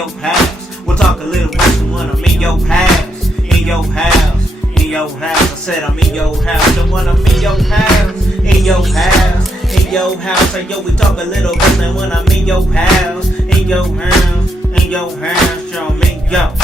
your house. We'll talk a little wrestling when I'm in your house. In your house. In your house. I said I'm in your house. The one I'm in your house. In your house. In your house. Hey, yo, we talk a little wrestling when I'm in your house. In your house. In your house. Yo, me, yo.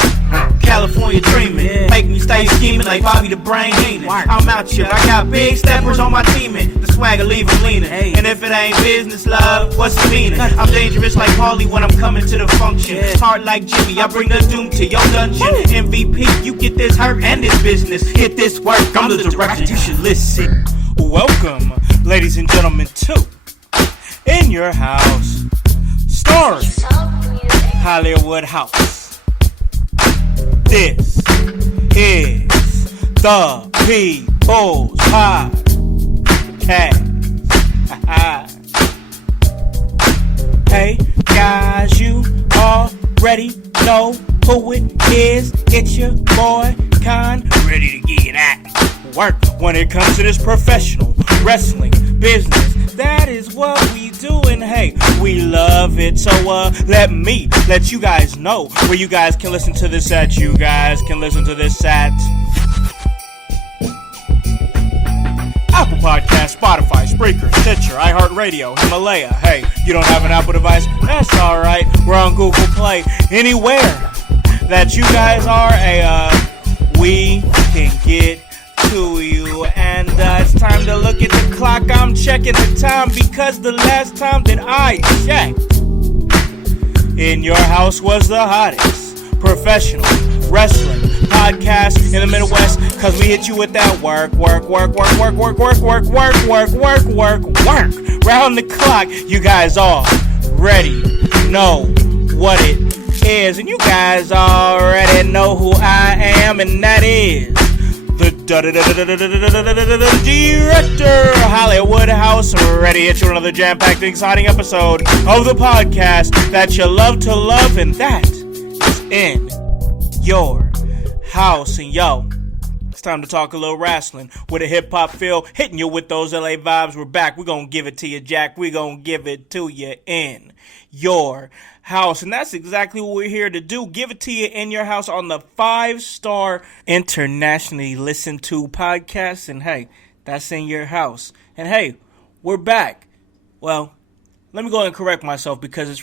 California dreaming, make me stay scheming like Bobby the Brain Heenan. I'm out here, I got big steppers on my team, and the swagger leave them leaning. And if it ain't business, love, what's the meaning? I'm dangerous like Paulie when I'm coming to the function. Hard like Jimmy, I bring the doom to your dungeon. MVP, you get this hurt and this business. Hit this work, I'm the director, you should listen. Welcome, ladies and gentlemen, to In Your House, starring Hollywood Howse. This is the People's Podcast. Hey guys, you already know who it is. It's your boy Con, ready to get at work when it comes to this professional wrestling business. That is what we do, and hey, we love it. So let you guys know where you guys can listen to this at. You guys can listen to this at Apple Podcasts, Spotify, Spreaker, Stitcher, iHeartRadio, Himalaya. Hey, you don't have an Apple device? That's alright. We're on Google Play. Anywhere that you guys are, we can get to you. And it's time to look at the clock. I'm checking the time because the last time that I checked, In Your House was the hottest professional wrestling podcast in the Midwest, because we hit you with that work round the clock. You guys already know what it is, and you guys already know who I am, and that is the director, Hollywood Howse, ready to hit you another jam-packed, exciting episode of the podcast that you love to love, and that is In Your House. And yo, it's time to talk a little wrestling with a hip-hop feel, hitting you with those LA vibes. We're back. We're going to give it to you, Jack. We're going to give it to you in your house. And that's exactly what we're here to do. Give it to you in your house on the 5-star internationally listened to podcast. And hey, that's In Your House. And hey, we're back. Well, let me go ahead and correct myself, because it's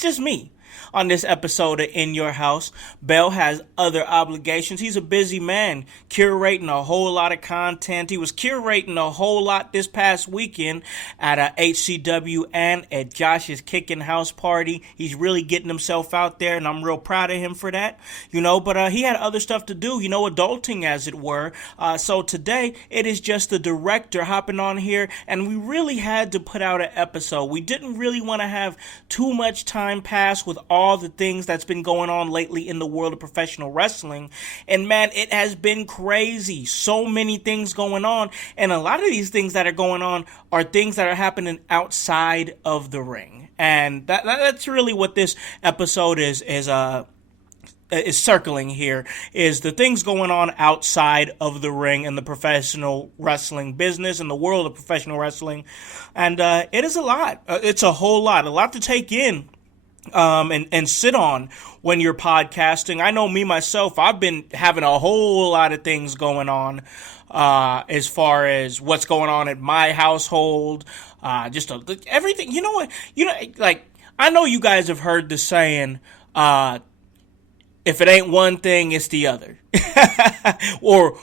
just me on this episode of In Your House. Bell has other obligations. He's a busy man, curating a whole lot of content. He was curating a whole lot this past weekend at a HCW and at Josh's Kicking House party. He's really getting himself out there, and I'm real proud of him for that, but he had other stuff to do, adulting as it were. So today it is just the director hopping on here, and we really had to put out an episode. We didn't really want to have too much time pass with all the things that's been going on lately in the world of professional wrestling. And man, it has been crazy. So many things going on. And a lot of these things that are going on are things that are happening outside of the ring. And that's really what this episode is circling here, is the things going on outside of the ring in the professional wrestling business, in the world of professional wrestling. And it is a lot. It's a whole lot. A lot to take in. And sit on when you're podcasting. I know me myself, I've been having a whole lot of things going on as far as what's going on in my household, everything. You know what? I know you guys have heard the saying, if it ain't one thing, it's the other. or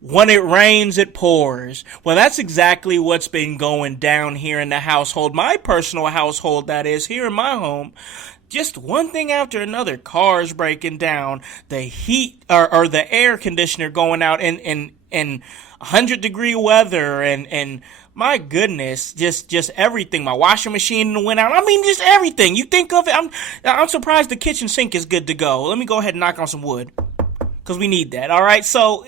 when it rains, it pours. Well, that's exactly what's been going down here in the household, my personal household, that is, here in my home. Just one thing after another. Cars breaking down, the heat or the air conditioner going out in 100-degree weather, and my goodness, just everything. My washing machine went out. I mean, just everything. You think of it. I'm surprised the kitchen sink is good to go. Let me go ahead and knock on some wood, because we need that. All right. So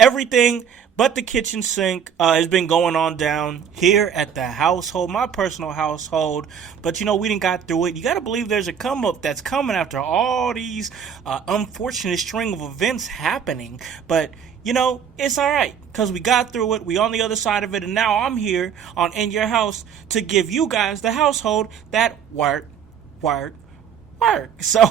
everything but the kitchen sink has been going on down here at the household, my personal household. But we didn't got through it. You got to believe there's a come up that's coming after all these unfortunate string of events happening. But it's all right, because we got through it. We on the other side of it. And now I'm here on In Your House to give you guys, the household, that work Work. So,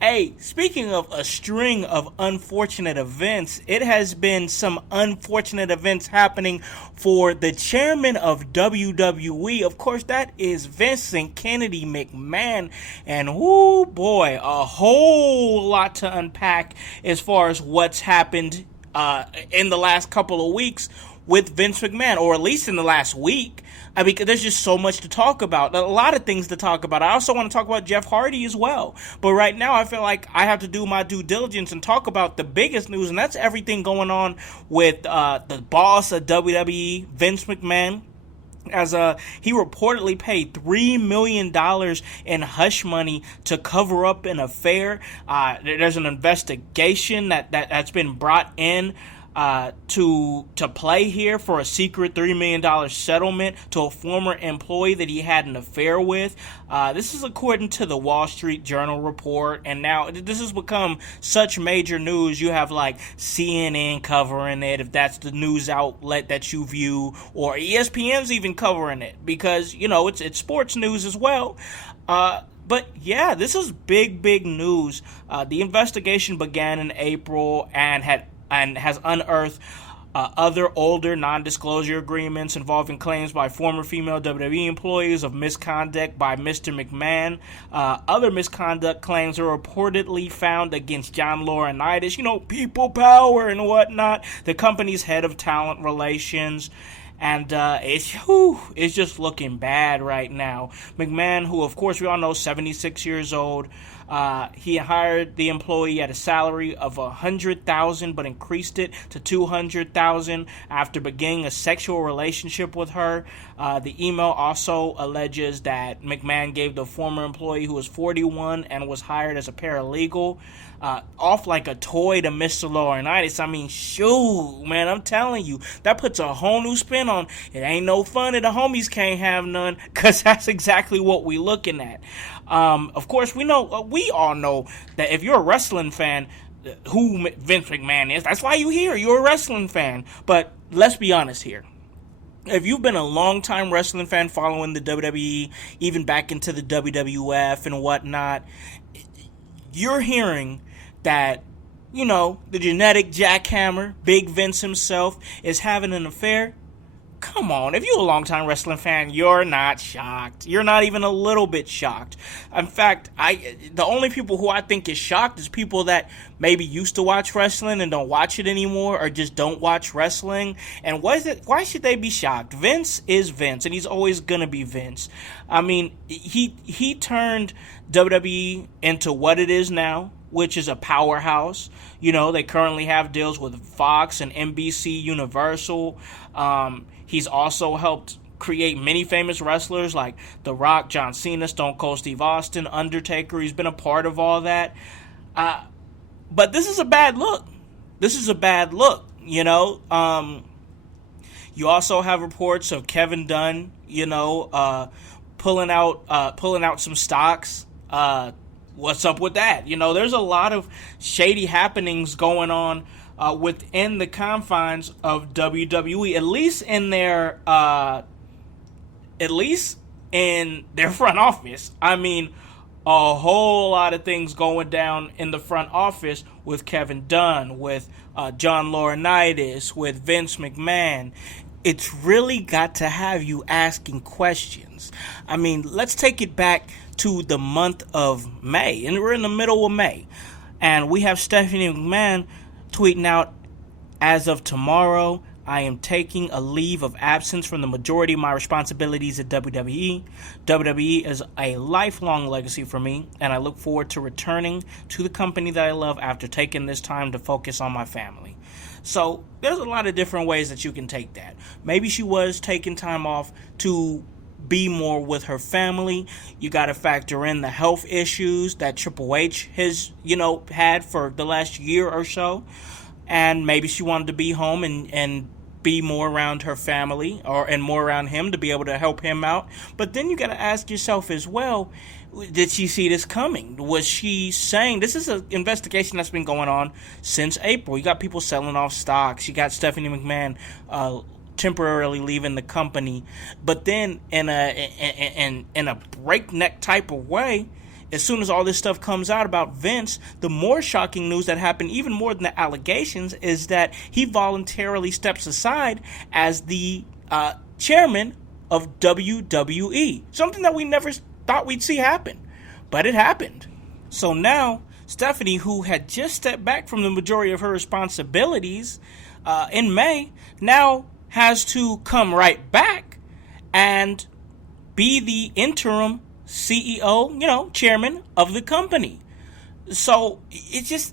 hey, speaking of a string of unfortunate events, it has been some unfortunate events happening for the chairman of WWE. Of course, that is Vincent Kennedy McMahon. And, oh boy, a whole lot to unpack as far as what's happened in the last couple of weeks with Vince McMahon, or at least in the last week. I mean, there's just so much to talk about. A lot of things to talk about. I also want to talk about Jeff Hardy as well. But right now, I feel like I have to do my due diligence and talk about the biggest news, and that's everything going on with the boss of WWE, Vince McMahon. As he reportedly paid $3 million in hush money to cover up an affair. There's an investigation that's been brought in to play here for a secret $3 million settlement to a former employee that he had an affair with. This is according to the Wall Street Journal report, and now this has become such major news. You have like CNN covering it, if that's the news outlet that you view, or ESPN's even covering it because, you know, it's sports news as well. But yeah, this is big news. The investigation began in April and has unearthed other older non-disclosure agreements involving claims by former female WWE employees of misconduct by Mr. McMahon. Other misconduct claims are reportedly found against John Laurinaitis, you know, people power and whatnot, the company's head of talent relations. And it's just looking bad right now. McMahon, who of course we all know, 76 years old, he hired the employee at a salary of $100,000, but increased it to $200,000 after beginning a sexual relationship with her. The email also alleges that McMahon gave the former employee, who was 41 and was hired as a paralegal, off like a toy to Mr. Laurinaitis. I mean, shoot, man, I'm telling you, that puts a whole new spin on it. Ain't no fun if the homies can't have none, because that's exactly what we looking at. Of course, we all know that if you're a wrestling fan, who Vince McMahon is, that's why you're here. You're a wrestling fan. But let's be honest here. If you've been a long-time wrestling fan following the WWE, even back into the WWF and whatnot, you're hearing that, you know, the genetic jackhammer, Big Vince himself, is having an affair. Come on, if you're a longtime wrestling fan, you're not shocked. You're not even a little bit shocked. In fact, the only people who I think is shocked is people that maybe used to watch wrestling and don't watch it anymore, or just don't watch wrestling. And why should they be shocked? Vince is Vince, and he's always gonna be Vince. I mean, he turned WWE into what it is now, which is a powerhouse. You know, they currently have deals with Fox and NBC Universal. He's also helped create many famous wrestlers like The Rock, John Cena, Stone Cold Steve Austin, Undertaker. He's been a part of all that. But this is a bad look. This is a bad look, you know. You also have reports of Kevin Dunn, you know, pulling out some stocks. What's up with that? You know, there's a lot of shady happenings going on within the confines of WWE, at least in their front office. I mean, a whole lot of things going down in the front office with Kevin Dunn, with John Laurinaitis, with Vince McMahon. It's really got to have you asking questions. I mean, let's take it back to the month of May, and we're in the middle of May, and we have Stephanie McMahon tweeting out, "As of tomorrow, I am taking a leave of absence from the majority of my responsibilities at WWE. WWE is a lifelong legacy for me, and I look forward to returning to the company that I love after taking this time to focus on my family." So there's a lot of different ways that you can take that. Maybe she was taking time off to be more with her family. You got to factor in the health issues that Triple H has, you know, had for the last year or so. And maybe she wanted to be home and be more around her family and more around him to be able to help him out. But then you got to ask yourself as well, did she see this coming? Was she saying, this is an investigation that's been going on since April. You got people selling off stocks. You got Stephanie McMahon temporarily leaving the company. But then in a breakneck type of way, as soon as all this stuff comes out about Vince, the more shocking news that happened, even more than the allegations, is that he voluntarily steps aside as the chairman of WWE. Something that we never thought we'd see happen, but it happened. So now, Stephanie, who had just stepped back from the majority of her responsibilities in May, now has to come right back and be the interim CEO, chairman of the company. So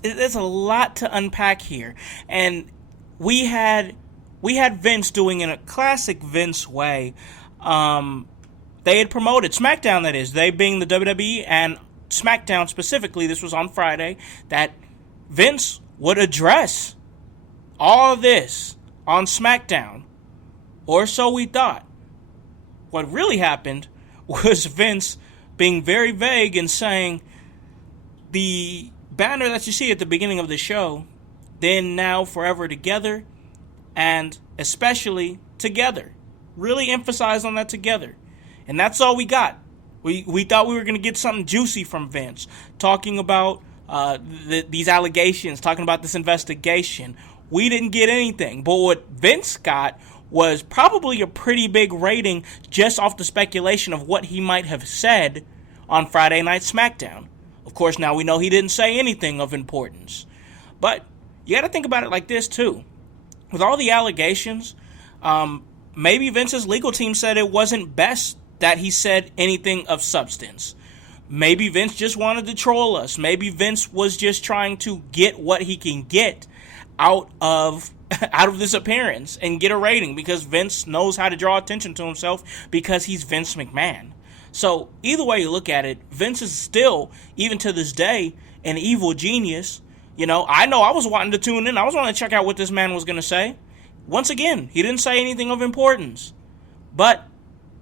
there's a lot to unpack here. And we had Vince doing in a classic Vince way. They had promoted SmackDown, that is, they being the WWE, and SmackDown specifically, this was on Friday, that Vince would address all this on SmackDown, or so we thought. What really happened was Vince being very vague and saying the banner that you see at the beginning of the show, then, now, forever together, and especially together. Really emphasize on that together. And that's all we got. We thought we were going to get something juicy from Vince, talking about these allegations, talking about this investigation. We didn't get anything. But what Vince got was probably a pretty big rating just off the speculation of what he might have said on Friday Night SmackDown. Of course, now we know he didn't say anything of importance. But you got to think about it like this, too. With all the allegations, maybe Vince's legal team said it wasn't best that he said anything of substance. Maybe Vince just wanted to troll us. Maybe Vince was just trying to get what he can get out of this appearance and get a rating, because Vince knows how to draw attention to himself because he's Vince McMahon. So either way you look at it, Vince is still, even to this day, an evil genius. I know I was wanting to tune in. I was wanting to check out what this man was going to say. Once again, he didn't say anything of importance. But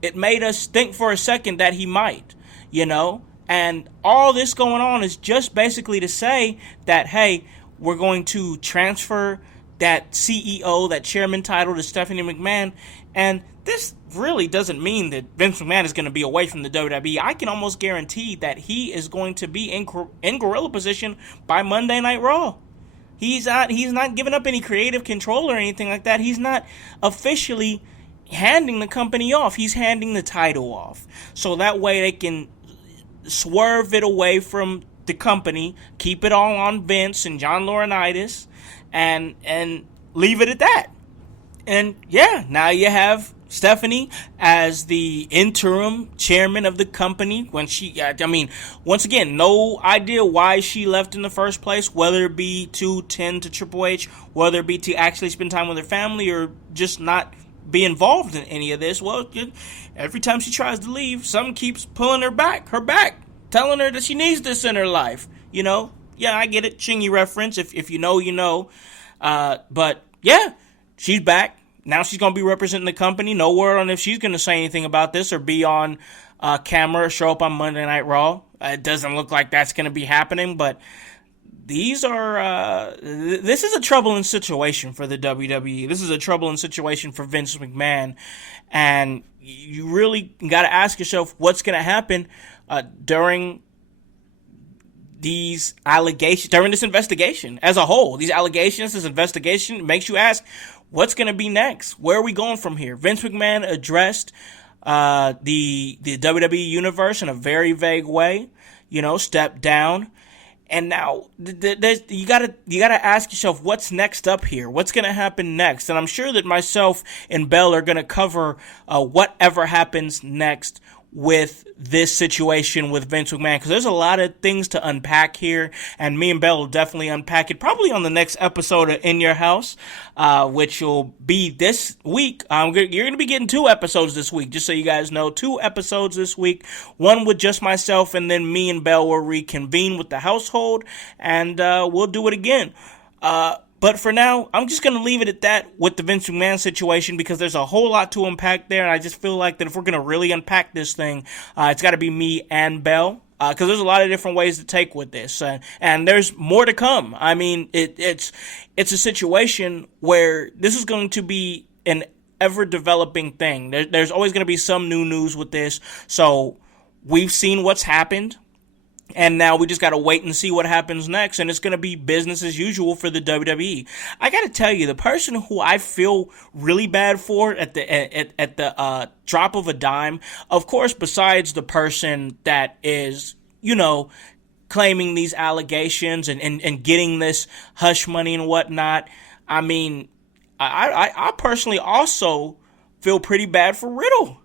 it made us think for a second that he might, And all this going on is just basically to say that, hey, we're going to transfer that CEO, that chairman title, to Stephanie McMahon. And this really doesn't mean that Vince McMahon is going to be away from the WWE. I can almost guarantee that he is going to be in gorilla position by Monday Night Raw. He's not giving up any creative control or anything like that. He's not officially handing the company off. He's handing the title off. So that way they can swerve it away from the company, keep it all on Vince and John Laurinaitis, and leave it at that. And yeah, now you have Stephanie as the interim chairman of the company. When once again, no idea why she left in the first place, whether it be to tend to Triple H, whether it be to actually spend time with her family, or just not be involved in any of this. Well, every time she tries to leave, something keeps pulling her back, telling her that she needs this in her life. Yeah, I get it, Chingy reference, if you know, you know. But yeah, she's back. Now she's going to be representing the company. No word on if she's going to say anything about this or be on camera or show up on Monday Night Raw. It doesn't look like that's going to be happening, but this is a troubling situation for the WWE. This is a troubling situation for Vince McMahon. And you really got to ask yourself what's going to happen during these allegations, during this investigation as a whole. These allegations, this investigation makes you ask, what's going to be next? Where are we going from here? Vince McMahon addressed the WWE universe in a very vague way, stepped down. And now you gotta ask yourself, what's next up here? What's gonna happen next? And I'm sure that myself and Bell are gonna cover whatever happens next with this situation with Vince McMahon, because there's a lot of things to unpack here, and me and Bell will definitely unpack it probably on the next episode of In Your House, which will be this week. You're going to be getting 2 episodes this week, just so you guys know. 2 episodes this week, one with just myself, and then me and Bell will reconvene with the household, and we'll do it again. But for now, I'm just going to leave it at that with the Vince McMahon situation, because there's a whole lot to unpack there, and I just feel like that if we're going to really unpack this thing, it's got to be me and Bell, because there's a lot of different ways to take with this, and there's more to come. I mean, it's a situation where this is going to be an ever-developing thing. There's always going to be some new news with this, so we've seen what's happened. And now we just got to wait and see what happens next. And it's going to be business as usual for the WWE. I got to tell you, the person who I feel really bad for at the drop of a dime, of course, besides the person that is, claiming these allegations and getting this hush money and whatnot. I mean, I personally also feel pretty bad for Riddle.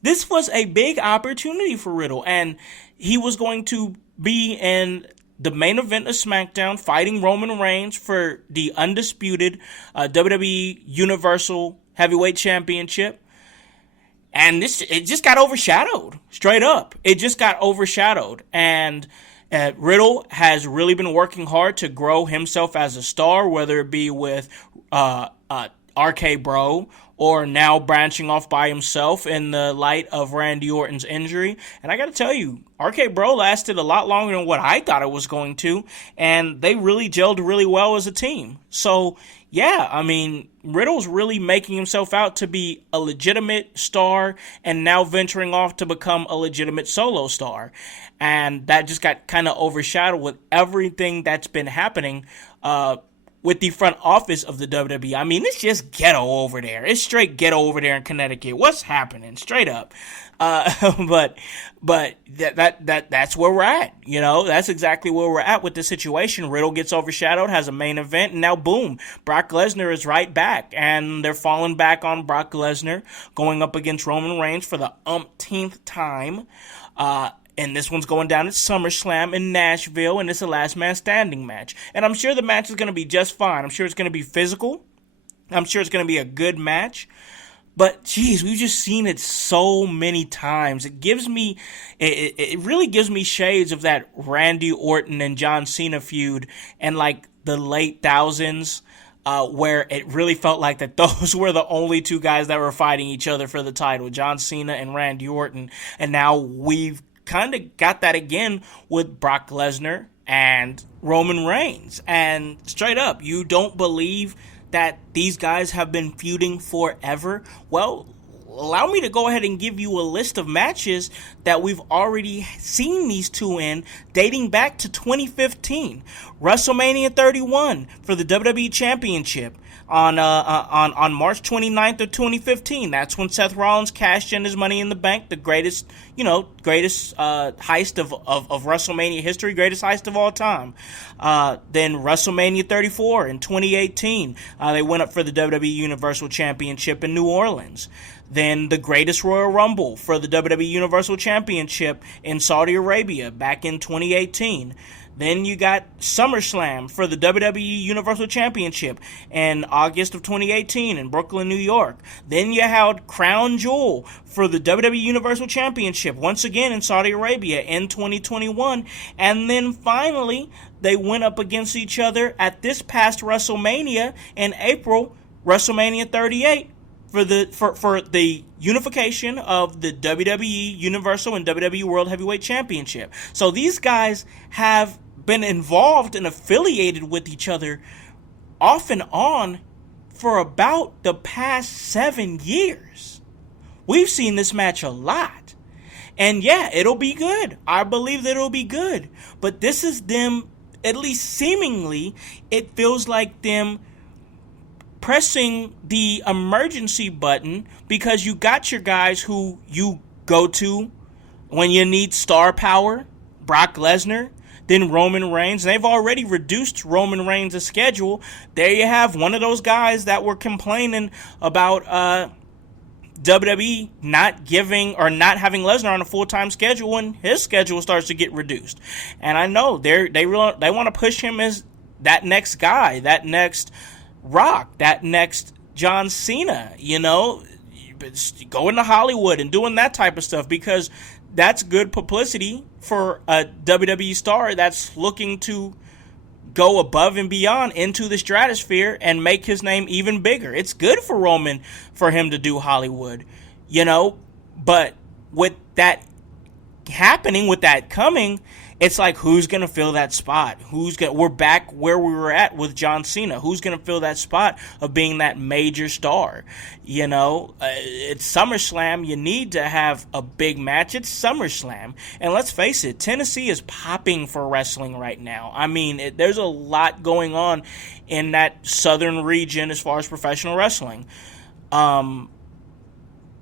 This was a big opportunity for Riddle, and he was going to be in the main event of SmackDown fighting Roman Reigns for the undisputed WWE Universal Heavyweight Championship. And it just got overshadowed, straight up. It just got overshadowed. And Riddle has really been working hard to grow himself as a star, whether it be with RK Bro or now branching off by himself in the light of Randy Orton's injury. And I got to tell you, RK Bro lasted a lot longer than what I thought it was going to, and they really gelled really well as a team. So, yeah, I mean, Riddle's really making himself out to be a legitimate star and now venturing off to become a legitimate solo star. And that just got kind of overshadowed with everything that's been happening with the front office of the WWE. I mean, it's just ghetto over there. It's straight ghetto over there in Connecticut. What's happening? Straight up. But that's where we're at. That's exactly where we're at with the situation. Riddle gets overshadowed, has a main event, and now boom, Brock Lesnar is right back, and they're falling back on Brock Lesnar going up against Roman Reigns for the umpteenth time. And this one's going down at SummerSlam in Nashville, and it's a last man standing match. And I'm sure the match is going to be just fine. I'm sure it's going to be physical. I'm sure it's going to be a good match. But, geez, we've just seen it so many times. It really gives me shades of that Randy Orton and John Cena feud in, like, the late thousands, where it really felt like that those were the only two guys that were fighting each other for the title, John Cena and Randy Orton. And now we've kind of got that again with Brock Lesnar and Roman Reigns. And straight up, you don't believe that these guys have been feuding forever? Well, allow me to go ahead and give you a list of matches that we've already seen these two in dating back to 2015. WrestleMania 31 for the WWE Championship on March 29th of 2015. That's when Seth Rollins cashed in his Money in the Bank, the greatest heist of WrestleMania history, greatest heist of all time. Then WrestleMania 34 in 2018, they went up for the WWE Universal Championship in New Orleans. Then the greatest Royal Rumble for the WWE Universal Championship in Saudi Arabia back in 2018. Then you got SummerSlam for the WWE Universal Championship in August of 2018 in Brooklyn, New York. Then you had Crown Jewel for the WWE Universal Championship once again in Saudi Arabia in 2021. And then finally, they went up against each other at this past WrestleMania in April, WrestleMania 38. For the unification of the WWE Universal and WWE World Heavyweight Championship. So these guys have been involved and affiliated with each other off and on for about the past 7 years. We've seen this match a lot. And yeah, it'll be good. I believe that it'll be good. But this is them, at least seemingly, it feels like them pressing the emergency button because you got your guys who you go to when you need star power, Brock Lesnar, then Roman Reigns. They've already reduced Roman Reigns' schedule. There you have one of those guys that were complaining about WWE not giving or not having Lesnar on a full-time schedule when his schedule starts to get reduced. And I know they want to push him as that next guy, that next Rock, that next John Cena, going to Hollywood and doing that type of stuff because that's good publicity for a WWE star that's looking to go above and beyond into the stratosphere and make his name even bigger. It's good for Roman for him to do Hollywood, but with that happening, with that coming, it's like, who's going to fill that spot? We're back where we were at with John Cena. Who's going to fill that spot of being that major star? It's SummerSlam. You need to have a big match. It's SummerSlam. And let's face it, Tennessee is popping for wrestling right now. I mean, there's a lot going on in that southern region as far as professional wrestling.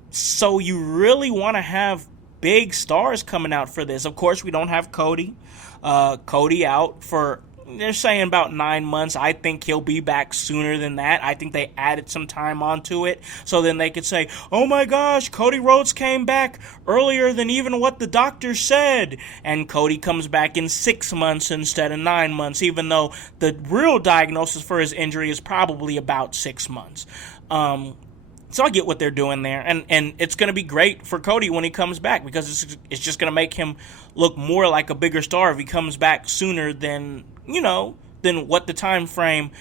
So you really want to have big stars coming out for this. Of course, we don't have Cody. Cody out for, they're saying, about 9 months. I think he'll be back sooner than that. I think they added some time onto it so then they could say, oh my gosh, Cody Rhodes came back earlier than even what the doctor said. And Cody comes back in 6 months instead of 9 months, even though the real diagnosis for his injury is probably about 6 months. So I get what they're doing there, and it's going to be great for Cody when he comes back, because it's just going to make him look more like a bigger star if he comes back sooner than what the time frame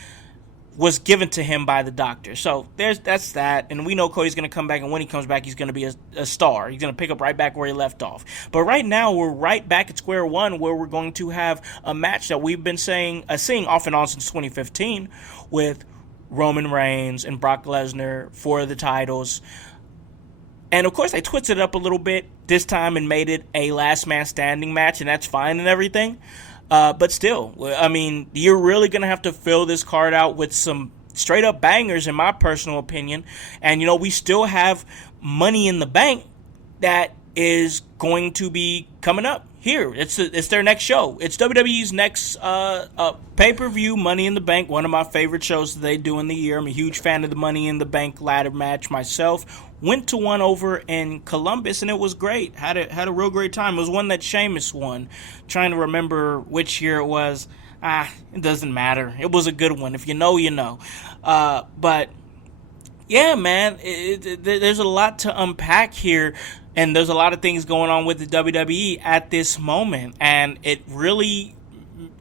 was given to him by the doctor. So that's that, and we know Cody's going to come back, and when he comes back, he's going to be a star. He's going to pick up right back where he left off. But right now, we're right back at square one, where we're going to have a match that we've been seeing off and on since 2015 with Roman Reigns and Brock Lesnar for the titles. And of course, they twisted it up a little bit this time and made it a last man standing match, and that's fine and everything. But still, I mean, you're really going to have to fill this card out with some straight up bangers, in my personal opinion. And, we still have Money in the Bank that is going to be coming up here. It's their next show. It's WWE's next pay-per-view, Money in the Bank, one of my favorite shows that they do in the year. I'm a huge fan of the Money in the Bank ladder match myself. Went to one over in Columbus, and it was great. Had a real great time. It was one that Sheamus won. Trying to remember which year it was. It doesn't matter. It was a good one. If you know, you know. But yeah, man, there's a lot to unpack here. And there's a lot of things going on with the WWE at this moment. And it really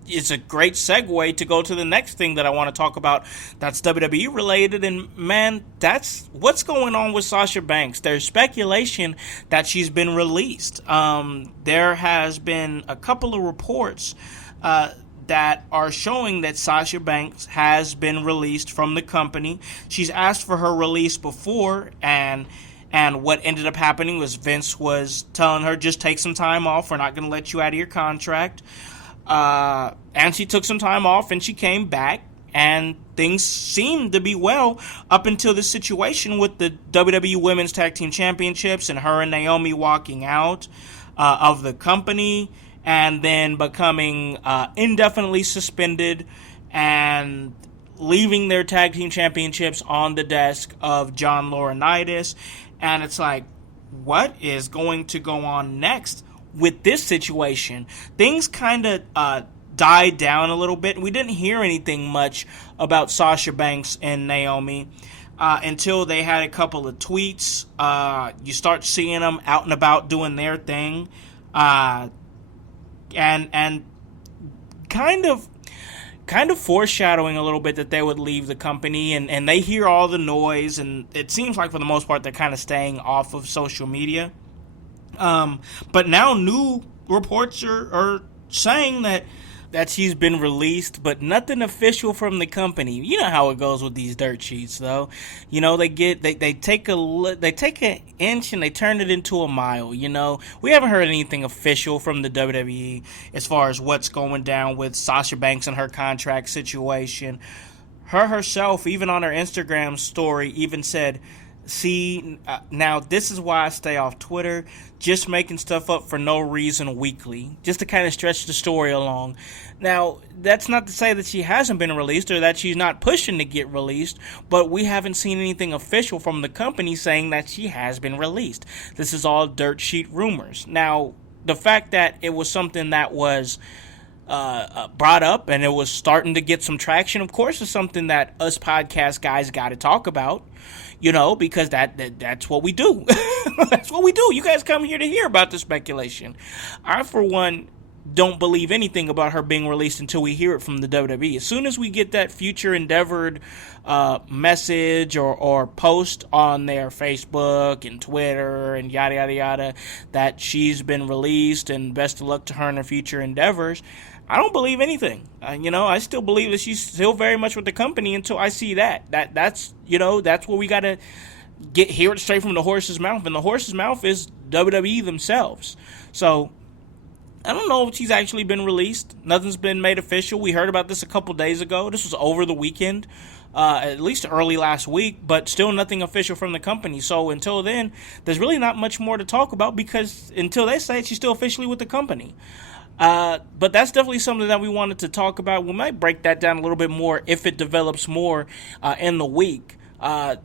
is a great segue to go to the next thing that I want to talk about that's WWE related. And, man, that's what's going on with Sasha Banks. There's speculation that she's been released. There has been a couple of reports that are showing that Sasha Banks has been released from the company. She's asked for her release before, and what ended up happening was Vince was telling her, just take some time off. We're not going to let you out of your contract. And she took some time off, and she came back, and things seemed to be well up until the situation with the WWE Women's Tag Team Championships and her and Naomi walking out of the company and then becoming indefinitely suspended and leaving their Tag Team Championships on the desk of John Laurinaitis. And it's like, what is going to go on next with this situation? Things kind of died down a little bit. We didn't hear anything much about Sasha Banks and Naomi until they had a couple of tweets. You start seeing them out and about doing their thing. And kind of foreshadowing a little bit that they would leave the company, and they hear all the noise, and it seems like for the most part they're kind of staying off of social media. But now new reports are saying that she's been released, but nothing official from the company. You know how it goes with these dirt sheets, though. They take an inch and they turn it into a mile. We haven't heard anything official from the WWE as far as what's going down with Sasha Banks and her contract situation. Her herself, even on her Instagram story, even said, see, now this is why I stay off Twitter, just making stuff up for no reason weekly, just to kind of stretch the story along. Now, that's not to say that she hasn't been released or that she's not pushing to get released, but we haven't seen anything official from the company saying that she has been released. This is all dirt sheet rumors. Now, the fact that it was something that was brought up and it was starting to get some traction, of course, is something that us podcast guys got to talk about. Because that's what we do. That's what we do. You guys come here to hear about the speculation. I, for one, don't believe anything about her being released until we hear it from the WWE. As soon as we get that future endeavored message or post on their Facebook and Twitter and yada, yada, yada, that she's been released and best of luck to her in her future endeavors, I don't believe anything. I still believe that she's still very much with the company until I see that. That's where we got to hear it straight from the horse's mouth. And the horse's mouth is WWE themselves. So I don't know if she's actually been released. Nothing's been made official. We heard about this a couple days ago. This was over the weekend, at least early last week, but still nothing official from the company. So until then, there's really not much more to talk about because until they say it, she's still officially with the company. But that's definitely something that we wanted to talk about. We might break that down a little bit more if it develops more in the week.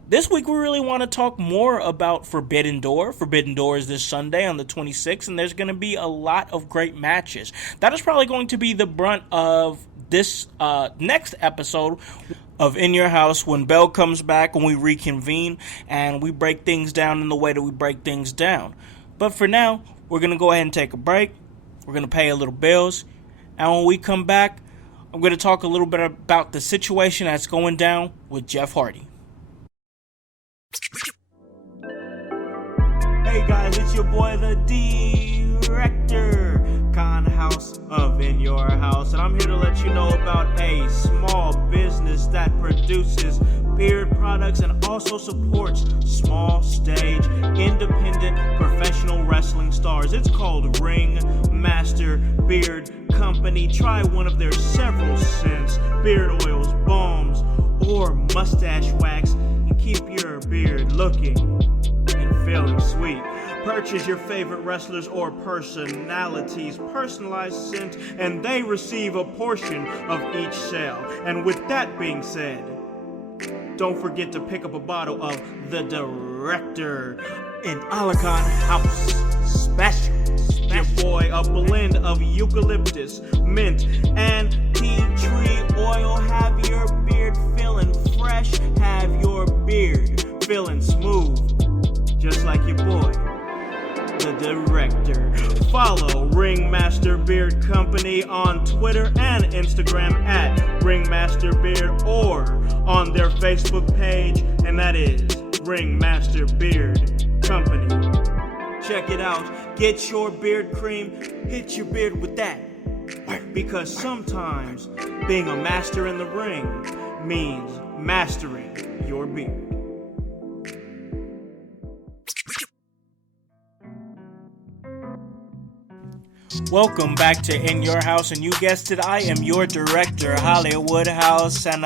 This week we really want to talk more about Forbidden Door. Forbidden Door is this Sunday on the 26th, and there's going to be a lot of great matches. That is probably going to be the brunt of this next episode of In Your House when Bell comes back, when we reconvene, and we break things down in the way that we break things down. But for now, we're going to go ahead and take a break. We're going to pay a little bills, and when we come back, I'm going to talk a little bit about the situation that's going down with Jeff Hardy. Hey guys, it's your boy the Director, Howse of In Your House, and I'm here to let you know about a small business that produces beard products and also supports small stage, independent, professional wrestling stars. It's called Ring Master Beard Company. Try one of their several scents, beard oils, balms, or mustache wax, and keep your beard looking and feeling sweet. Purchase your favorite wrestlers or personalities' personalized scent, and they receive a portion of each sale. And with that being said, don't forget to pick up a bottle of the Director in Alakan House Special. Your boy, a blend of eucalyptus, mint, and tea tree oil. Have your beard feeling fresh, have your beard feeling smooth, just like your boy, the Director. Follow Ringmaster Beard Company on Twitter and Instagram at Ringmaster Beard, or on their Facebook page, and that is Ringmaster Beard Company. Check it out. Get your beard cream. Hit your beard with that. Because sometimes being a master in the ring means mastering your beard. Welcome back to In Your House, and you guessed it, I am your director, Hollywood Howse, and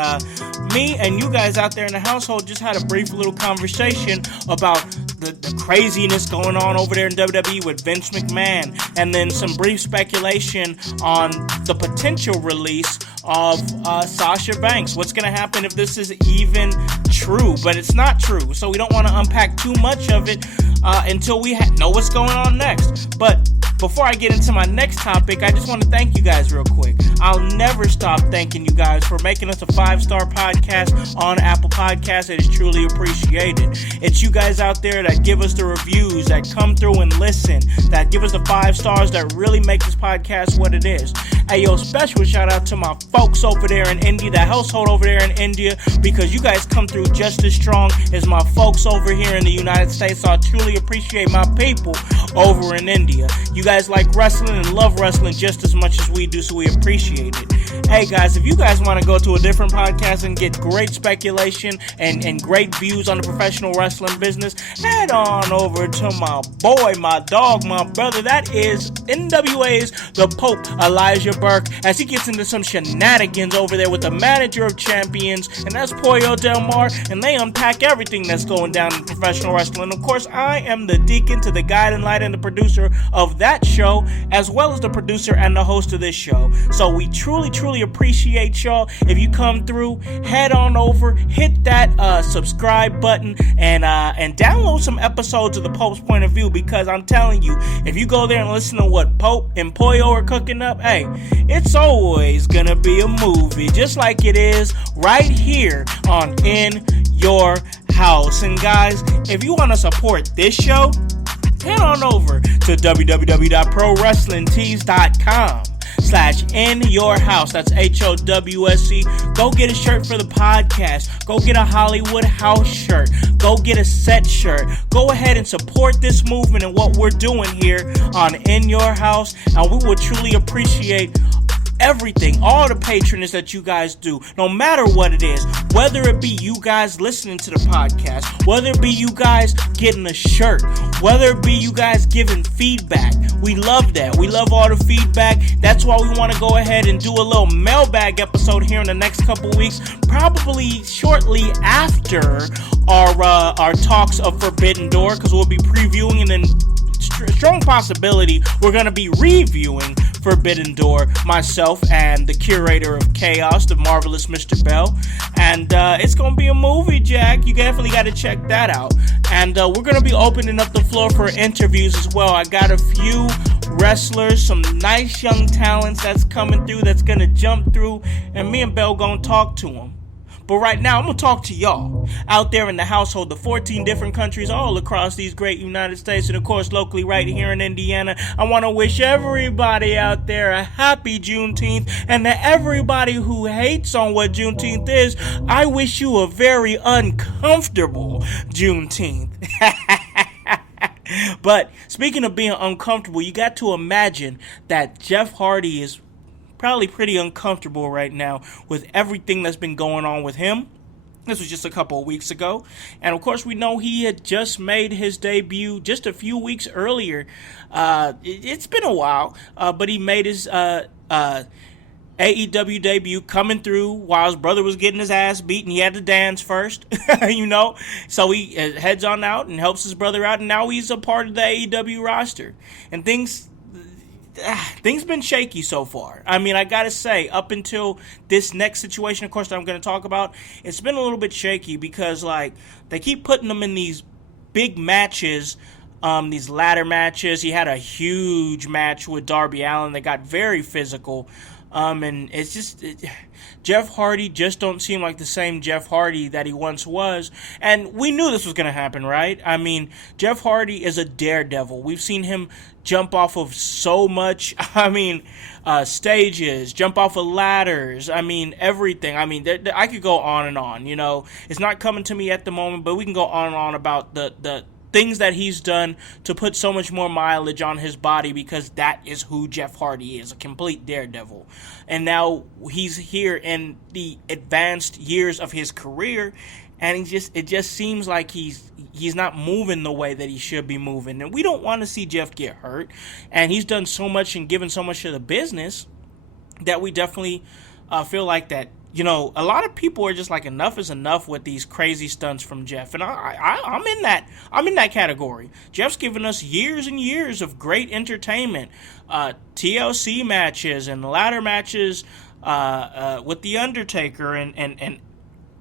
me and you guys out there in the household just had a brief little conversation about the craziness going on over there in WWE with Vince McMahon, and then some brief speculation on the potential release of Sasha Banks. What's going to happen if this is even true? But it's not true, so we don't want to unpack too much of it until we know what's going on next. But before I get into my next topic, I just want to thank you guys real quick. I'll never stop thanking you guys for making us a 5-star podcast on Apple Podcasts. It is truly appreciated. It's you guys out there that give us the reviews, that come through and listen, that give us the 5 stars, that really make this podcast what it is. Hey, yo, special shout out to my folks over there in India, the household over there in India, because you guys come through just as strong as my folks over here in the United States. So I truly appreciate my people over in India. You guys like wrestling and love wrestling just as much as we do, so we appreciate it. Hey guys, if you guys want to go to a different podcast and get great speculation and great views on the professional wrestling business, head on over to my boy, my dog, my brother. That is NWA's The Pope, Elijah Burke, as he gets into some shenanigans over there with the manager of champions, and that's Pollo Del Mar, and they unpack everything that's going down in professional wrestling. Of course, I am the deacon to the guide and light and the producer of that show, as well as the producer and the host of this show. So we truly appreciate y'all. If you come through, head on over, hit that subscribe button, and download some episodes of the Pope's Point of View, because I'm telling you, if you go there and listen to what Pope and Pollo are cooking up, hey, it's always gonna be a movie, just like it is right here on In Your House. And guys, if you want to support this show, head on over to www.prowrestlingtees.com/inyourhouse. That's HOWSE. Go get a shirt for the podcast. Go get a Hollywood House shirt. Go get a set shirt. Go ahead and support this movement and what we're doing here on In Your House. And we would truly appreciate everything, all the patronage that you guys do, no matter what it is, whether it be you guys listening to the podcast, whether it be you guys getting a shirt, whether it be you guys giving feedback. We love that. We love all the feedback. That's why we want to go ahead and do a little mailbag episode here in the next couple weeks, probably shortly after our talks of Forbidden Door, because we'll be previewing, and then strong possibility we're going to be reviewing Forbidden Door, myself and the curator of chaos, the marvelous Mr. Bell. And it's going to be a movie, Jack. You definitely got to check that out. And we're going to be opening up the floor for interviews as well. I got a few wrestlers, some nice young talents that's coming through, that's going to jump through, and me and Bell going to talk to them. But right now, I'm going to talk to y'all out there in the household, the 14 different countries all across these great United States, and of course, locally right here in Indiana. I want to wish everybody out there a happy Juneteenth, and to everybody who hates on what Juneteenth is, I wish you a very uncomfortable Juneteenth. But speaking of being uncomfortable, you got to imagine that Jeff Hardy is probably pretty uncomfortable right now with everything that's been going on with him. This was just a couple of weeks ago. And of course, we know he had just made his debut just a few weeks earlier. It's been a while, but he made his AEW debut coming through while his brother was getting his ass beat, and he had to dance first, you know. So he heads on out and helps his brother out, and now he's a part of the AEW roster. And things been shaky so far. I mean, I gotta say, up until this next situation, of course, that I'm going to talk about, it's been a little bit shaky because, like, they keep putting them in these big matches, these ladder matches. He had a huge match with Darby Allin that got very physical. And it's just, Jeff Hardy just don't seem like the same Jeff Hardy that he once was. And we knew this was going to happen, right? I mean, Jeff Hardy is a daredevil. We've seen him jump off of so much, stages, jump off of ladders, everything. I could go on and on, you know. It's not coming to me at the moment, but we can go on and on about the things that he's done to put so much more mileage on his body, because that is who Jeff Hardy is, a complete daredevil. And now he's here in the advanced years of his career, and it just seems like he's not moving the way that he should be moving. And we don't want to see Jeff get hurt. And he's done so much and given so much to the business that we definitely feel like that, you know, a lot of people are just like, enough is enough with these crazy stunts from Jeff. And I'm in that category. Jeff's given us years and years of great entertainment, TLC matches and ladder matches with The Undertaker and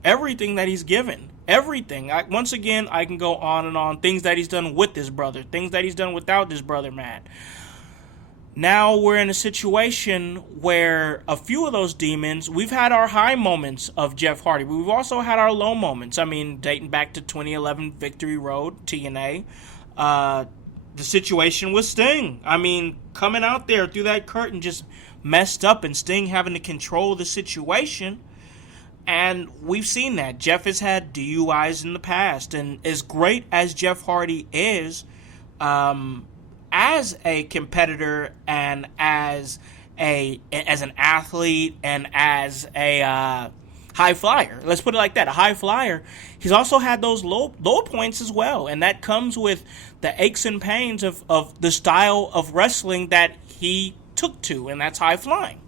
everything that he's given. Everything. Once again, I can go on and on. Things that he's done with his brother. Things that he's done without his brother, man. Now we're in a situation where a few of those demons, we've had our high moments of Jeff Hardy, but we've also had our low moments. Dating back to 2011 Victory Road, TNA. The situation with Sting. Coming out there through that curtain just messed up, and Sting having to control the situation. And we've seen that. Jeff has had DUIs in the past. And as great as Jeff Hardy is, as a competitor and as an athlete and as a high flyer, let's put it like that, a high flyer, he's also had those low points as well. And that comes with the aches and pains of the style of wrestling that he took to, and that's high flying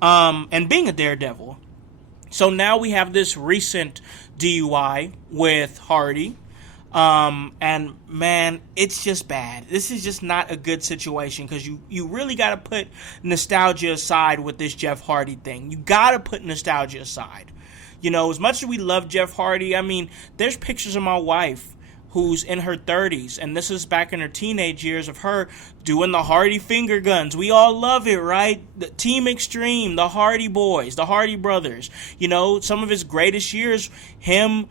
and being a daredevil. So now we have this recent DUI with Hardy. And man, it's just bad. This is just not a good situation, because you really got to put nostalgia aside with this Jeff Hardy thing. You got to put nostalgia aside. You know, as much as we love Jeff Hardy, there's pictures of my wife who's in her 30s, and this is back in her teenage years, of her doing the Hardy finger guns. We all love it, right? The Team Extreme, the Hardy Boys, the Hardy Brothers. You know, some of his greatest years, him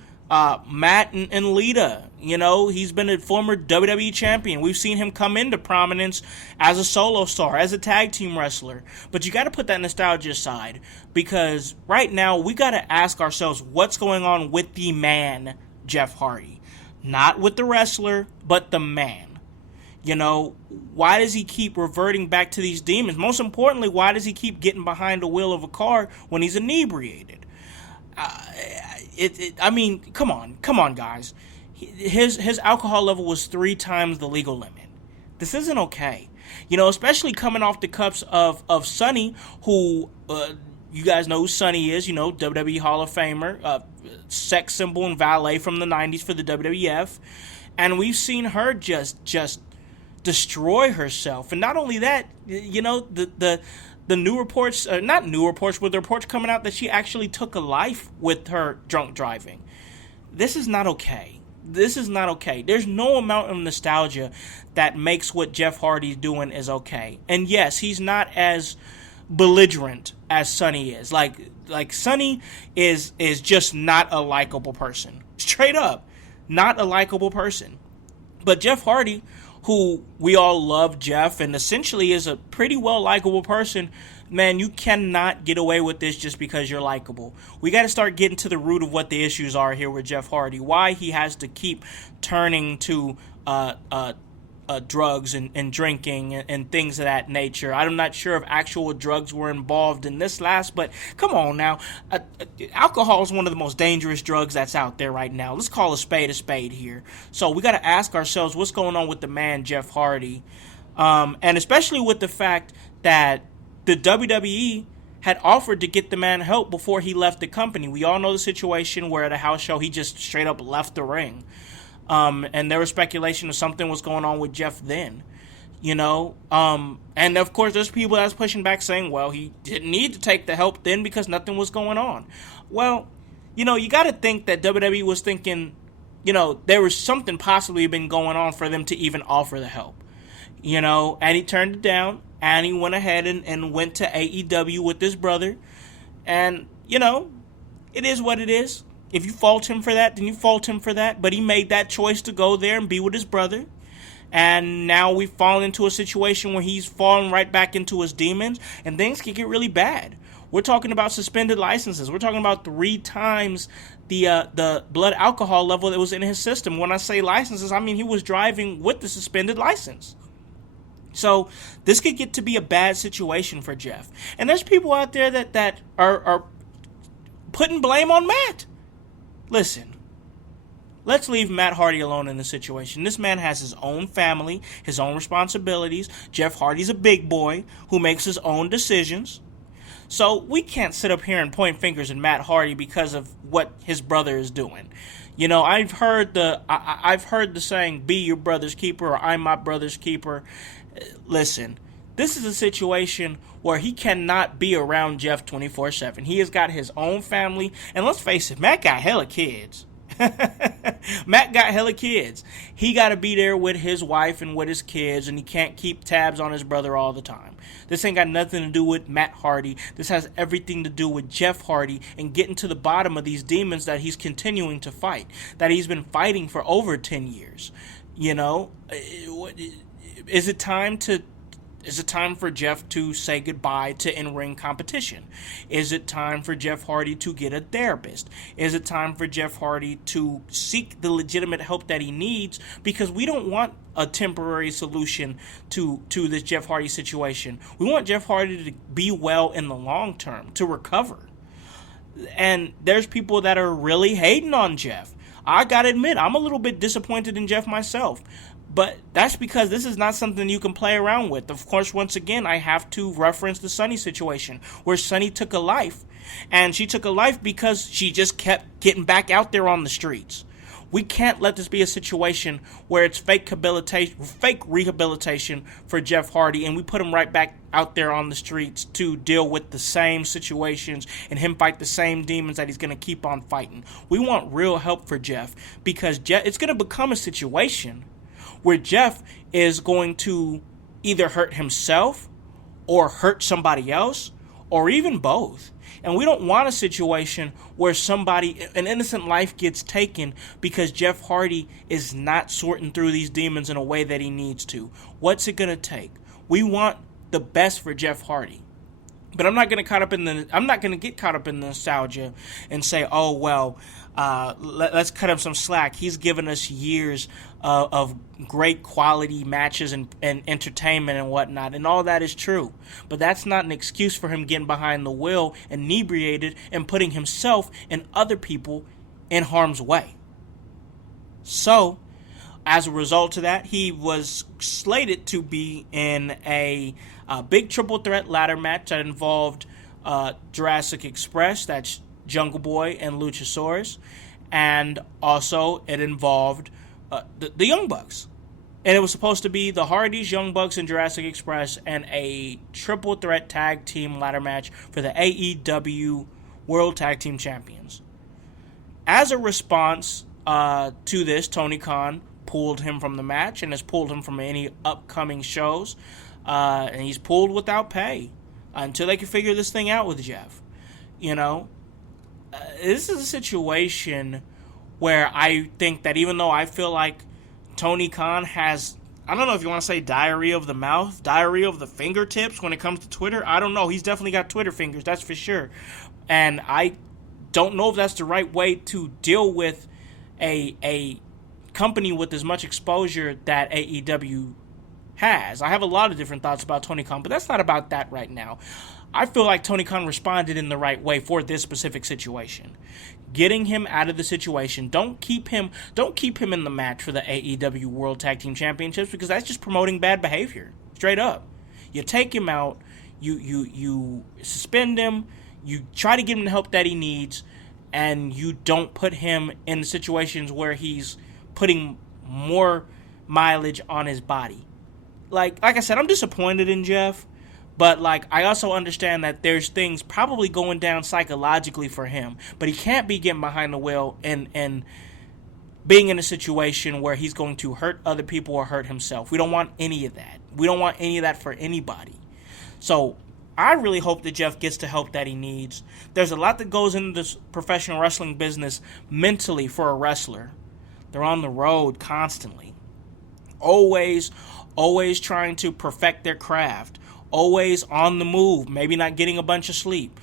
Matt and Lita. You know, he's been a former WWE champion. We've seen him come into prominence as a solo star, as a tag team wrestler. But you got to put that nostalgia aside, because right now we got to ask ourselves what's going on with the man, Jeff Hardy. Not with the wrestler, but the man. You know, why does he keep reverting back to these demons? Most importantly, why does he keep getting behind the wheel of a car when he's inebriated? I mean, come on, guys. His alcohol level was 3 times the legal limit. This isn't okay. You know, especially coming off the cups of Sonny, who, you guys know who Sonny is, you know, WWE Hall of Famer, sex symbol and valet from the 90s for the WWF. And we've seen her just destroy herself. And not only that, you know, the new reports, not new reports, but the reports coming out that she actually took a life with her drunk driving. This is not okay. This is not okay. There's no amount of nostalgia that makes what Jeff Hardy's doing is okay. And yes, he's not as belligerent as Sonny is. Like Sonny is just not a likable person. Straight up, not a likable person. But Jeff Hardy, who we all love Jeff and essentially is a pretty well likable person, man, you cannot get away with this just because you're likable. We got to start getting to the root of what the issues are here with Jeff Hardy. Why he has to keep turning to drugs and drinking and things of that nature. I'm not sure if actual drugs were involved in this last, but come on now. Alcohol is one of the most dangerous drugs that's out there right now. Let's call a spade here. So we got to ask ourselves what's going on with the man, Jeff Hardy. And especially with the fact that the WWE had offered to get the man help before he left the company. We all know the situation where at a house show he just straight up left the ring. And there was speculation of something was going on with Jeff then, you know. And of course there's people that's pushing back saying, well, he didn't need to take the help then because nothing was going on. Well, you know, you got to think that WWE was thinking, you know, there was something possibly been going on for them to even offer the help, you know. And he turned it down, and he went ahead and went to AEW with his brother. And, you know, it is what it is. If you fault him for that, then you fault him for that. But he made that choice to go there and be with his brother. And now we've fallen into a situation where he's fallen right back into his demons. And things can get really bad. We're talking about suspended licenses. We're talking about 3 times the blood alcohol level that was in his system. When I say licenses, I mean he was driving with the suspended license. So this could get to be a bad situation for Jeff. And there's people out there that are putting blame on Matt. Listen, let's leave Matt Hardy alone in this situation. This man has his own family, his own responsibilities. Jeff Hardy's a big boy who makes his own decisions. So we can't sit up here and point fingers at Matt Hardy because of what his brother is doing. You know, I've heard the saying, be your brother's keeper, or I'm my brother's keeper. Listen, this is a situation where he cannot be around Jeff 24/7. He has got his own family. And let's face it, Matt got hella kids. Matt got hella kids. He got to be there with his wife and with his kids, and he can't keep tabs on his brother all the time. This ain't got nothing to do with Matt Hardy. This has everything to do with Jeff Hardy and getting to the bottom of these demons that he's continuing to fight, that he's been fighting for over 10 years. You know, is it time for Jeff to say goodbye to in-ring competition? Is it time for Jeff Hardy to get a therapist? Is it time for Jeff Hardy to seek the legitimate help that he needs? Because we don't want a temporary solution to this Jeff Hardy situation. We want Jeff Hardy to be well in the long term, to recover. And there's people that are really hating on Jeff. I gotta admit, I'm a little bit disappointed in Jeff myself. But that's because this is not something you can play around with. Of course, once again, I have to reference the Sonny situation, where Sonny took a life. And she took a life because she just kept getting back out there on the streets. We can't let this be a situation where it's fake rehabilitation for Jeff Hardy, and we put him right back out there on the streets to deal with the same situations and him fight the same demons that he's going to keep on fighting. We want real help for Jeff, because it's going to become a situation where Jeff is going to either hurt himself or hurt somebody else, or even both. And we don't want a situation where an innocent life gets taken because Jeff Hardy is not sorting through these demons in a way that he needs to. What's it going to take? We want the best for Jeff Hardy. But I'm not going to get caught up in the nostalgia and say, oh, well, let's cut him some slack. He's given us years of great quality matches and entertainment and whatnot, and all that is true. But that's not an excuse for him getting behind the wheel, inebriated, and putting himself and other people in harm's way. So, as a result of that, he was slated to be in a big triple threat ladder match that involved Jurassic Express, that's Jungle Boy and Luchasaurus, and also it involved the Young Bucks. And it was supposed to be the Hardys, Young Bucks, and Jurassic Express, and a triple threat tag team ladder match for the AEW World Tag Team Champions. As a response to this, Tony Khan pulled him from the match and has pulled him from any upcoming shows. And he's pulled without pay until they can figure this thing out with Jeff. This is a situation where I think that even though I feel like Tony Khan has, I don't know if you want to say diarrhea of the mouth, diarrhea of the fingertips when it comes to Twitter. I don't know. He's definitely got Twitter fingers, that's for sure. And I don't know if that's the right way to deal with a company with as much exposure that AEW has. I have a lot of different thoughts about Tony Khan, but that's not about that right now. I feel like Tony Khan responded in the right way for this specific situation. Getting him out of the situation. Don't keep him in the match for the AEW World Tag Team Championships, because that's just promoting bad behavior. Straight up. You take him out, you suspend him, you try to give him the help that he needs, and you don't put him in situations where he's putting more mileage on his body. Like I said, I'm disappointed in Jeff, but I also understand that there's things probably going down psychologically for him, but he can't be getting behind the wheel and being in a situation where he's going to hurt other people or hurt himself. We don't want any of that. We don't want any of that for anybody. So I really hope that Jeff gets the help that he needs. There's a lot that goes into this professional wrestling business mentally for a wrestler. They're on the road constantly. Always trying to perfect their craft. Always on the move. Maybe not getting a bunch of sleep.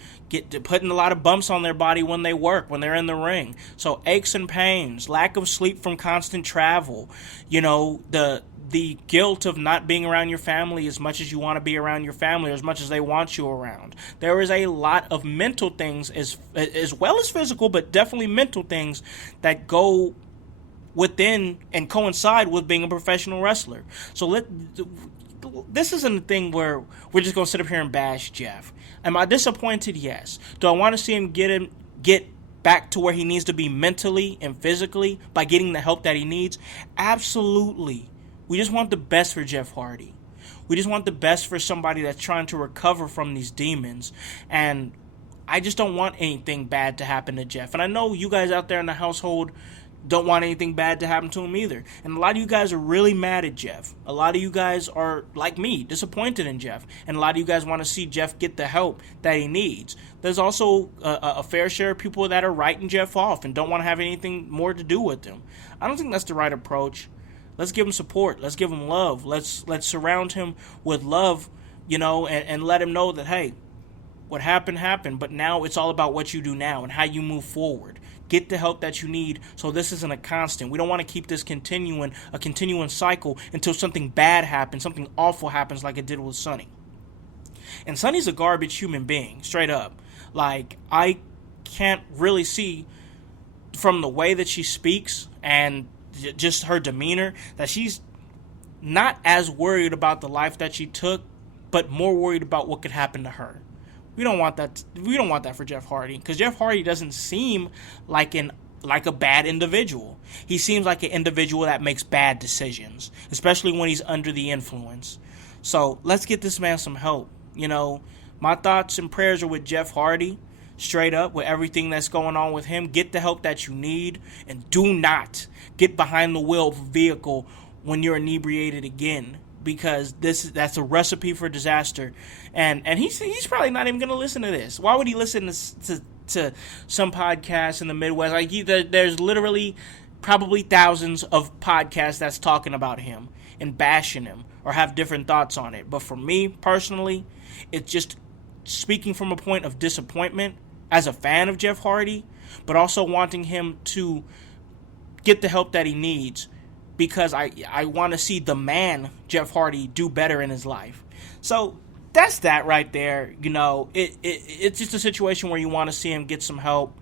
Putting a lot of bumps on their body when they work, when they're in the ring. So aches and pains, lack of sleep from constant travel. The guilt of not being around your family as much as you want to be around your family, or as much as they want you around. There is a lot of mental things as well as physical, but definitely mental things that go within and coincide with being a professional wrestler. So this isn't a thing where we're just going to sit up here and bash Jeff. Am I disappointed? Yes. Do I want to see him get back to where he needs to be mentally and physically by getting the help that he needs? Absolutely. We just want the best for Jeff Hardy. We just want the best for somebody that's trying to recover from these demons. And I just don't want anything bad to happen to Jeff. And I know you guys out there in the household don't want anything bad to happen to him either. And a lot of you guys are really mad at Jeff. A lot of you guys are, like me, disappointed in Jeff. And a lot of you guys want to see Jeff get the help that he needs. There's also a fair share of people that are writing Jeff off and don't want to have anything more to do with him. I don't think that's the right approach. Let's give him support. Let's give him love. Let's surround him with love, and let him know that, hey, what happened, but now it's all about what you do now and how you move forward. Get the help that you need so this isn't a constant. We don't want to keep this a continuing cycle until something bad happens, something awful happens like it did with Sonny. And Sonny's a garbage human being, straight up. I can't really see from the way that she speaks and just her demeanor that she's not as worried about the life that she took, but more worried about what could happen to her. We don't want that. We don't want that for Jeff Hardy, because Jeff Hardy doesn't seem like a bad individual. He seems like an individual that makes bad decisions, especially when he's under the influence. So let's get this man some help. My thoughts and prayers are with Jeff Hardy, straight up, with everything that's going on with him. Get the help that you need, and do not get behind the wheel of a vehicle when you're inebriated again. because that's a recipe for disaster. And he's probably not even going to listen to this. Why would he listen to some podcasts in the Midwest? Like, there's literally probably thousands of podcasts that's talking about him and bashing him or have different thoughts on it. But for me, personally, it's just speaking from a point of disappointment as a fan of Jeff Hardy, but also wanting him to get the help that he needs, because I want to see the man, Jeff Hardy, do better in his life. So that's that right there. You know, it's just a situation where you want to see him get some help.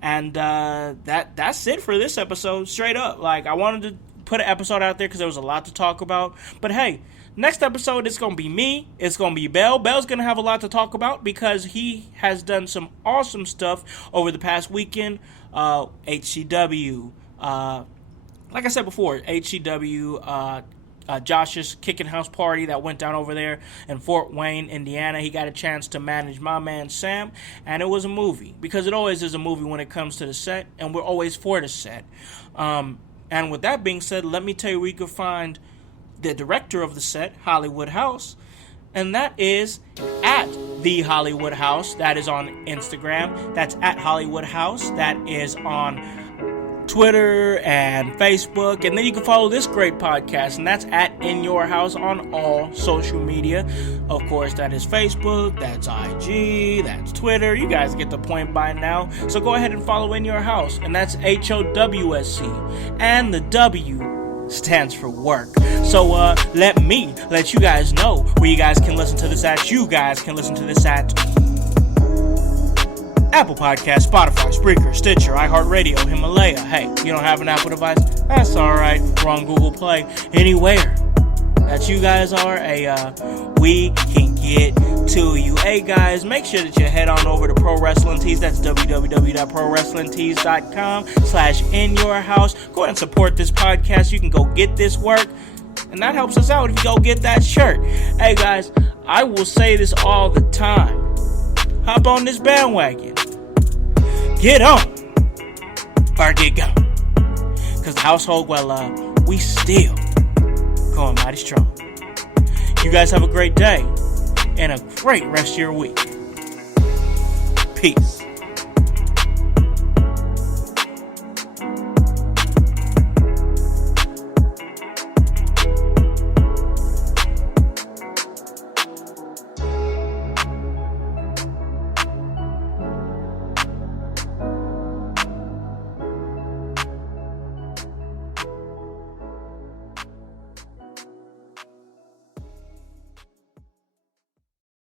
And that's it for this episode, straight up. Like, I wanted to put an episode out there because there was a lot to talk about. But hey, next episode, it's going to be me. It's going to be Bell. Bell's going to have a lot to talk about because he has done some awesome stuff over the past weekend. HCW, like I said before, HCW, Josh's Kicking House Party that went down over there in Fort Wayne, Indiana. He got a chance to manage my man Sam, and it was a movie, because it always is a movie when it comes to the set, and we're always for the set. And with that being said, let me tell you where you can find the director of the set, Hollywood Howse, and that is at The Hollywood Howse. That is on Instagram. That's at Hollywood Howse. That is on Twitter and Facebook. And then you can follow this great podcast, and that's at In Your House on all social media. Of course, that is Facebook, that's IG, that's Twitter. You guys get the point by now. So go ahead and follow In Your House, and that's HOWSC. And the W stands for work. So let me let you guys know where you guys can listen to this at. You guys can listen to this at Apple Podcasts, Spotify, Spreaker, Stitcher, iHeartRadio, Himalaya. Hey, you don't have an Apple device? That's alright. We're on Google Play. Anywhere that you guys are, we can get to you. Hey guys, make sure that you head on over to Pro Wrestling Tees. That's www.prowrestlingtees.com/inyourhouse. Go ahead and support this podcast. You can go get this work, and that helps us out if you go get that shirt. Hey guys, I will say this all the time. Hop on this bandwagon. Get on or get gone. Because the household, well, we still going mighty strong. You guys have a great day and a great rest of your week. Peace.